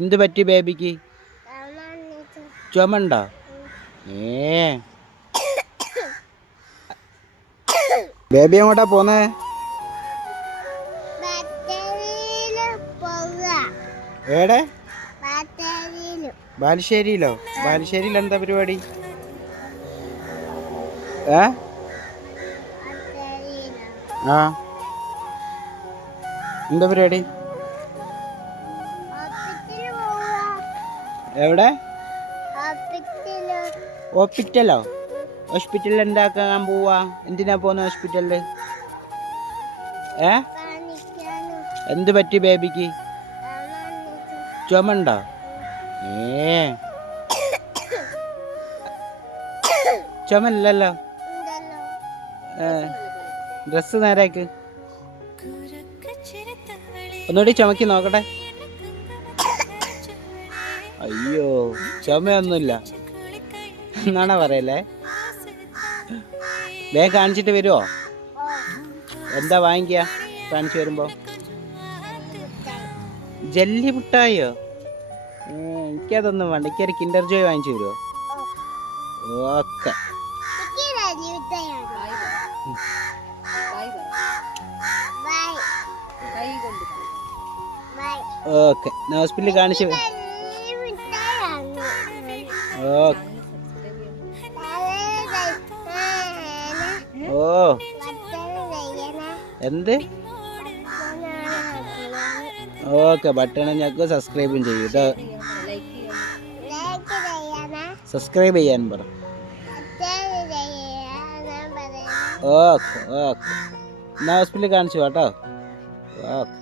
എന്ത് പറ്റി ബേബിക്ക്? ചുമണ്ടോ? ബേബി എങ്ങോട്ടാ പോന്നേ? ഏടെ? ബാലുശ്ശേരിയിലോ? ബാലുശ്ശേരിയിൽ എന്താ പരിപാടി? ആ, എന്താ പരിപാടി? എവിടെ? ഹോസ്പിറ്റലോ? ഹോസ്പിറ്റലിൽ എന്താക്കാൻ പോവാ? എന്തിനാ പോന്ന ഹോസ്പിറ്റലില്? എന്ത് പറ്റി ബേബിക്ക്? ചുമണ്ടോ? ചുമല്ലല്ലോ. ഡ്രസ്സ് നേരാക്ക്. ഒന്നുകൂടി ചുമക്കി നോക്കട്ടെ. അയ്യോ, ചുമയൊന്നുമില്ല എന്നാണോ പറയല്ലേ? വേഗം കാണിച്ചിട്ട് വരുമോ? എന്താ വാങ്ങിക്കുക കാണിച്ചു വരുമ്പോ? ജെല്ലി മുട്ടായോ? എനിക്കതൊന്നും വേണ്ട. എനിക്കൊരു കിൻഡർ ജോയ് വാങ്ങിച്ചു തരുമോ? ഓക്കെ. ഓക്കെ, ഹോസ്പിറ്റലിൽ കാണിച്ചു. ഓ, എന്ത്? ഓക്കെ, ബട്ടൺ ഞങ്ങൾക്ക് സബ്സ്ക്രൈബും ചെയ്യൂ കേട്ടോ. സബ്സ്ക്രൈബ് ചെയ്യാൻ പറ. ഓക്കെ ഓക്കെ, എന്നാൽ ഹോസ്പിറ്റലിൽ കാണിച്ചു കേട്ടോ. ഓക്കെ.